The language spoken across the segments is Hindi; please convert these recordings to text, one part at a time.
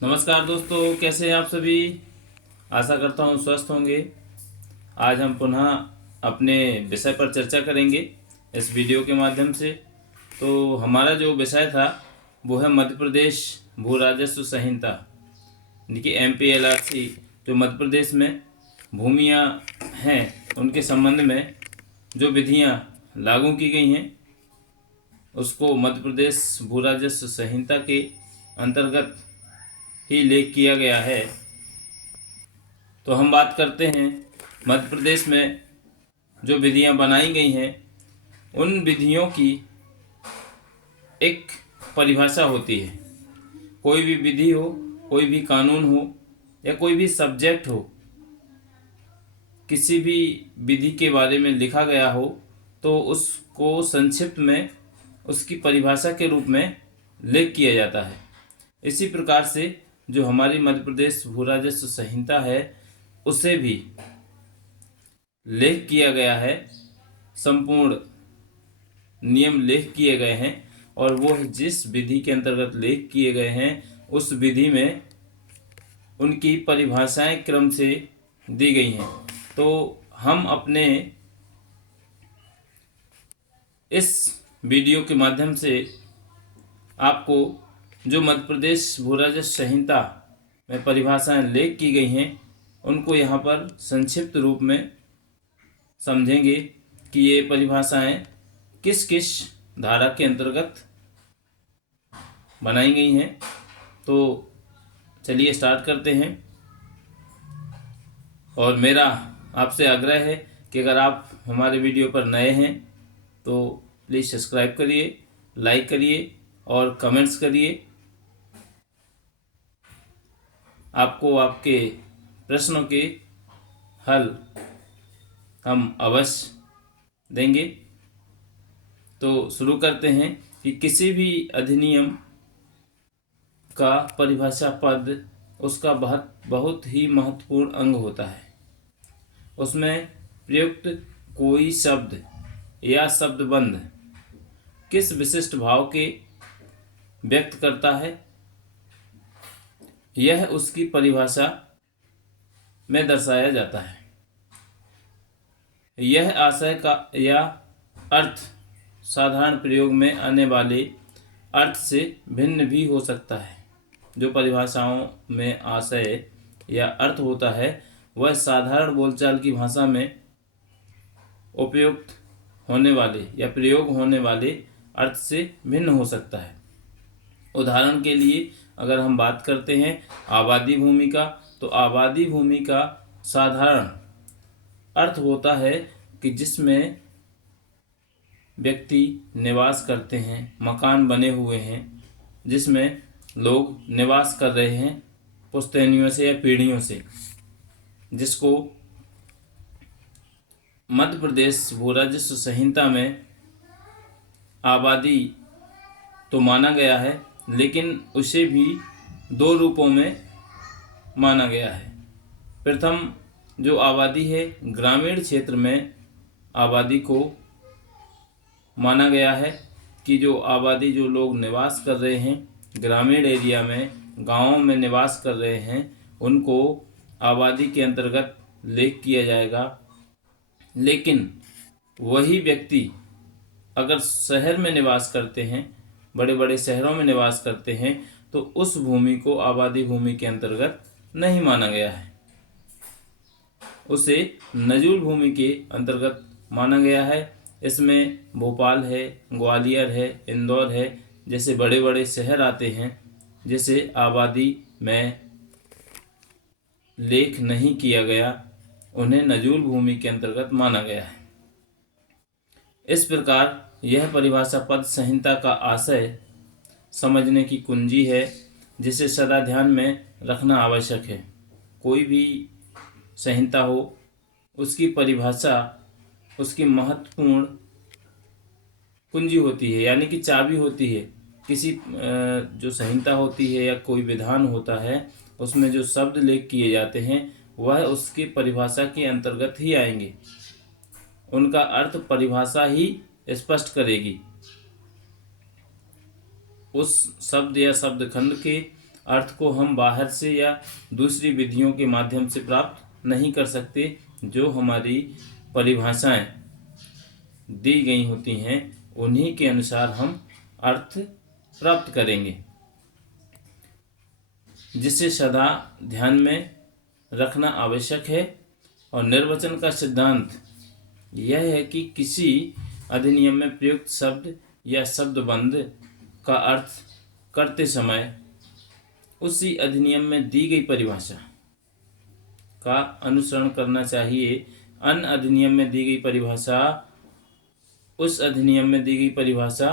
नमस्कार दोस्तों, कैसे हैं आप सभी। आशा करता हूँ स्वस्थ होंगे। आज हम पुनः अपने विषय पर चर्चा करेंगे इस वीडियो के माध्यम से। तो हमारा जो विषय था वो है मध्य प्रदेश भू राजस्व संहिता, यानी कि MPLRC। जो मध्य प्रदेश में भूमियाँ हैं उनके संबंध में जो विधियाँ लागू की गई हैं उसको मध्य प्रदेश भू राजस्व संहिता के अंतर्गत ही लेख किया गया है। तो हम बात करते हैं मध्य प्रदेश में जो विधियां बनाई गई हैं उन विधियों की एक परिभाषा होती है। कोई भी विधि हो, कोई भी कानून हो या कोई भी सब्जेक्ट हो, किसी भी विधि के बारे में लिखा गया हो तो उसको संक्षिप्त में उसकी परिभाषा के रूप में लेख किया जाता है। इसी प्रकार से जो हमारी मध्य प्रदेश भू राजस्व संहिता है उसे भी लेख किया गया है। संपूर्ण नियम लेख किए गए हैं और वो जिस विधि के अंतर्गत लेख किए गए हैं उस विधि में उनकी परिभाषाएं क्रम से दी गई हैं। तो हम अपने इस वीडियो के माध्यम से आपको जो मध्य प्रदेश भू राजस्व संहिता में परिभाषाएं लेख की गई हैं उनको यहाँ पर संक्षिप्त रूप में समझेंगे कि ये परिभाषाएं किस किस धारा के अंतर्गत बनाई गई हैं। तो चलिए स्टार्ट करते हैं। और मेरा आपसे आग्रह है कि अगर आप हमारे वीडियो पर नए हैं तो प्लीज़ सब्सक्राइब करिए, लाइक करिए और कमेंट्स करिए। आपको आपके प्रश्नों के हल हम अवश्य देंगे। तो शुरू करते हैं कि किसी भी अधिनियम का परिभाषा पद उसका बहुत ही महत्वपूर्ण अंग होता है। उसमें प्रयुक्त कोई शब्द या शब्दबंध किस विशिष्ट भाव के व्यक्त करता है यह उसकी परिभाषा में दर्शाया जाता है। यह आशय का या अर्थ साधारण प्रयोग में आने वाले अर्थ से भिन्न भी हो सकता है। जो परिभाषाओं में आशय या अर्थ होता है वह साधारण बोलचाल की भाषा में उपयुक्त होने वाले या प्रयोग होने वाले अर्थ से भिन्न हो सकता है। उदाहरण के लिए अगर हम बात करते हैं आबादी भूमि का, तो आबादी भूमि का साधारण अर्थ होता है कि जिसमें व्यक्ति निवास करते हैं, मकान बने हुए हैं, जिसमें लोग निवास कर रहे हैं पुश्तैनियों से या पीढ़ियों से, जिसको मध्य प्रदेश भू राजस्व संहिता में आबादी तो माना गया है, लेकिन उसे भी दो रूपों में माना गया है। प्रथम जो आबादी है ग्रामीण क्षेत्र में आबादी को माना गया है कि जो आबादी जो लोग निवास कर रहे हैं ग्रामीण एरिया में, गाँवों में निवास कर रहे हैं, उनको आबादी के अंतर्गत लेख किया जाएगा। लेकिन वही व्यक्ति अगर शहर में निवास करते हैं, बड़े बड़े शहरों में निवास करते हैं, तो उस भूमि को आबादी भूमि के अंतर्गत नहीं माना गया है, उसे नजूल भूमि के अंतर्गत माना गया है। इसमें भोपाल है, ग्वालियर है, इंदौर है, जैसे बड़े बड़े शहर आते हैं जिसे आबादी में लेख नहीं किया गया, उन्हें नजूल भूमि के अंतर्गत माना गया है। इस प्रकार यह परिभाषा पद संहिता का आशय समझने की कुंजी है जिसे सदा ध्यान में रखना आवश्यक है। कोई भी संहिता हो उसकी परिभाषा उसकी महत्वपूर्ण कुंजी होती है, यानी कि चाबी होती है। किसी जो संहिता होती है या कोई विधान होता है उसमें जो शब्द लेख किए जाते हैं वह उसकी परिभाषा के अंतर्गत ही आएंगे। उनका अर्थ परिभाषा ही स्पष्ट करेगी। उस शब्द या शब्द खंड के अर्थ को हम बाहर से या दूसरी विधियों के माध्यम से प्राप्त नहीं कर सकते। जो हमारी परिभाषाएं दी गई होती हैं उन्हीं के अनुसार हम अर्थ प्राप्त करेंगे, जिसे सदा ध्यान में रखना आवश्यक है। और निर्वचन का सिद्धांत यह है कि किसी अधिनियम में प्रयुक्त शब्द या शब्दबंध का अर्थ करते समय उसी अधिनियम में दी गई परिभाषा का अनुसरण करना चाहिए। अन्य अधिनियम में दी गई परिभाषा उस अधिनियम में दी गई परिभाषा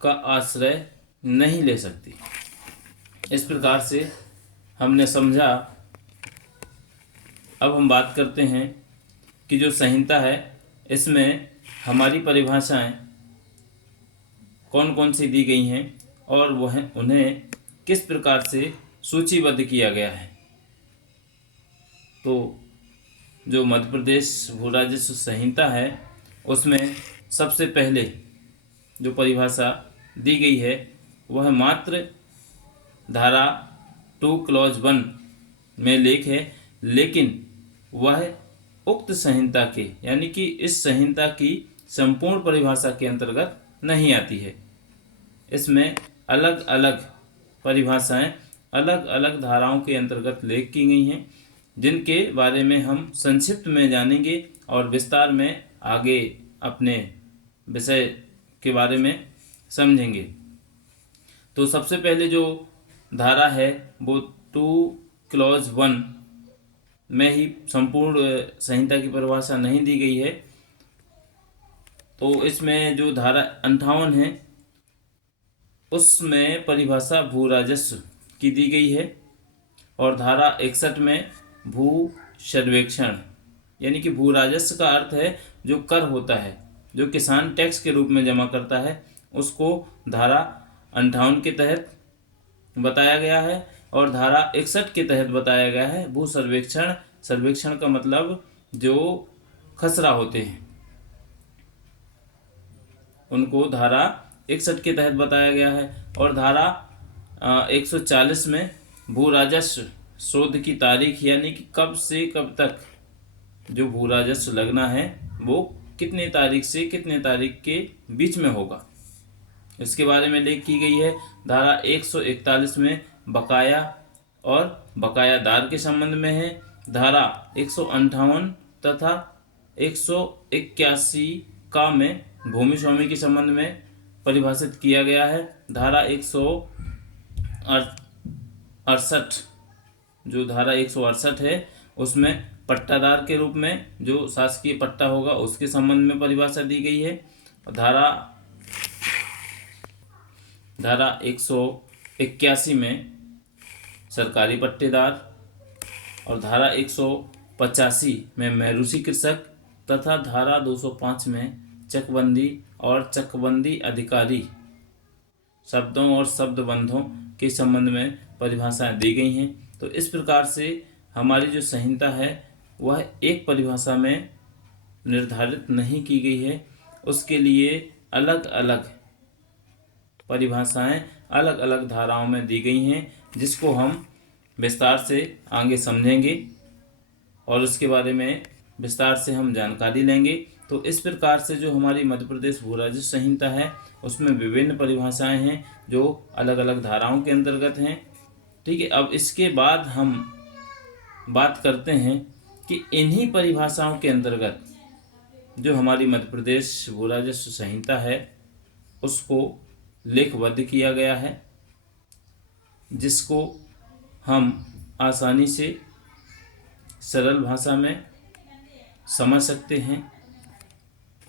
का आश्रय नहीं ले सकती। इस प्रकार से हमने समझा। अब हम बात करते हैं कि जो संहिता है इसमें हमारी परिभाषाएं कौन कौन सी दी गई हैं और वह उन्हें किस प्रकार से सूचीबद्ध किया गया है। तो जो मध्य प्रदेश भू राजस्व संहिता है उसमें सबसे पहले जो परिभाषा दी गई है वह मात्र धारा 2 क्लॉज 1 में लेख है, लेकिन वह उक्त संहिता के यानी कि इस संहिता की संपूर्ण परिभाषा के अंतर्गत नहीं आती है। इसमें अलग अलग परिभाषाएं अलग अलग धाराओं के अंतर्गत लेख की गई हैं, जिनके बारे में हम संक्षिप्त में जानेंगे और विस्तार में आगे अपने विषय के बारे में समझेंगे। तो सबसे पहले जो धारा है वो 2 क्लॉज 1 में ही संपूर्ण संहिता की परिभाषा नहीं दी गई है। तो इसमें जो धारा 58 है उसमें परिभाषा भू राजस्व की दी गई है और धारा 61 में भू सर्वेक्षण यानी कि भू राजस्व का अर्थ है जो कर होता है, जो किसान टैक्स के रूप में जमा करता है, उसको धारा 58 के तहत बताया गया है। और धारा 61 के तहत बताया गया है भू सर्वेक्षण। सर्वेक्षण का मतलब जो खसरा होते हैं उनको धारा 61 के तहत बताया गया है। और धारा 140 में भू राजस्व शोध की तारीख यानी कि कब से कब तक जो भू राजस्व लगना है वो कितने तारीख से कितने तारीख के बीच में होगा, इसके बारे में लेख की गई है। धारा 141 में बकाया और बकायादार के संबंध में है। धारा 158 तथा 181 का में भूमि स्वामी के संबंध में परिभाषित किया गया है। धारा 168 जो धारा 168 है उसमें पट्टादार के रूप में जो शासकीय पट्टा होगा उसके संबंध में परिभाषा दी गई है। धारा 181 में सरकारी पट्टेदार और धारा 185 में महरूसी कृषक तथा धारा 205 में चकबंदी और चकबंदी अधिकारी शब्दों और शब्दबंधों के संबंध में परिभाषाएं दी गई हैं। तो इस प्रकार से हमारी जो संहिता है वह एक परिभाषा में निर्धारित नहीं की गई है, उसके लिए अलग अलग परिभाषाएं अलग अलग धाराओं में दी गई हैं, जिसको हम विस्तार से आगे समझेंगे और उसके बारे में विस्तार से हम जानकारी लेंगे। तो इस प्रकार से जो हमारी मध्य प्रदेश भू राजस्व संहिता है उसमें विभिन्न परिभाषाएं हैं जो अलग अलग धाराओं के अंतर्गत हैं। ठीक है, अब इसके बाद हम बात करते हैं कि इन्हीं परिभाषाओं के अंतर्गत जो हमारी मध्य प्रदेश भू राजस्व संहिता है उसको लेखबद्ध किया गया है, जिसको हम आसानी से सरल भाषा में समझ सकते हैं।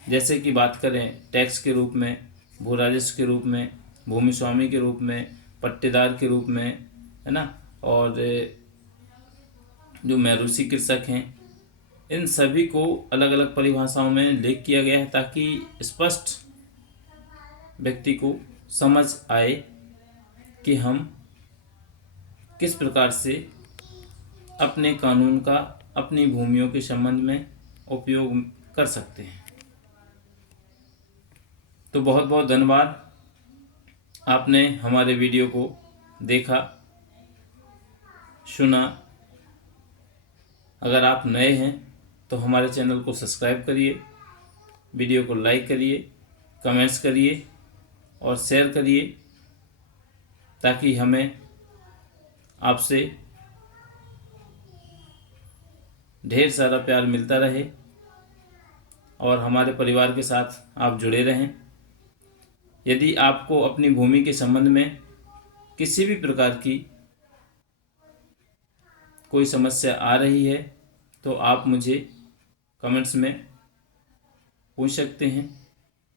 जैसे कि बात करें टैक्स के रूप में, भू राजस्व के रूप में, भूमि स्वामी के रूप में, पट्टेदार के रूप में, है ना, और जो महरूसी कृषक हैं, इन सभी को अलग अलग परिभाषाओं में लेख किया गया है ताकि स्पष्ट व्यक्ति को समझ आए कि हम किस प्रकार से अपने कानून का अपनी भूमियों के संबंध में उपयोग कर सकते हैं। तो बहुत बहुत धन्यवाद, आपने हमारे वीडियो को देखा, सुना। अगर आप नए हैं तो हमारे चैनल को सब्सक्राइब करिए, वीडियो को लाइक करिए, कमेंट्स करिए और शेयर करिए, ताकि हमें आपसे ढेर सारा प्यार मिलता रहे और हमारे परिवार के साथ आप जुड़े रहें। यदि आपको अपनी भूमि के संबंध में किसी भी प्रकार की कोई समस्या आ रही है तो आप मुझे कमेंट्स में पूछ सकते हैं।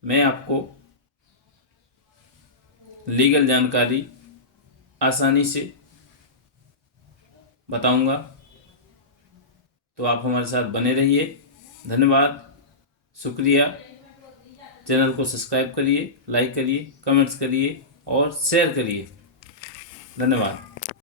मैं आपको लीगल जानकारी आसानी से बताऊंगा। तो आप हमारे साथ बने रहिए। धन्यवाद, शुक्रिया। चैनल को सब्सक्राइब करिए, लाइक करिए, कमेंट्स करिए और शेयर करिए। धन्यवाद।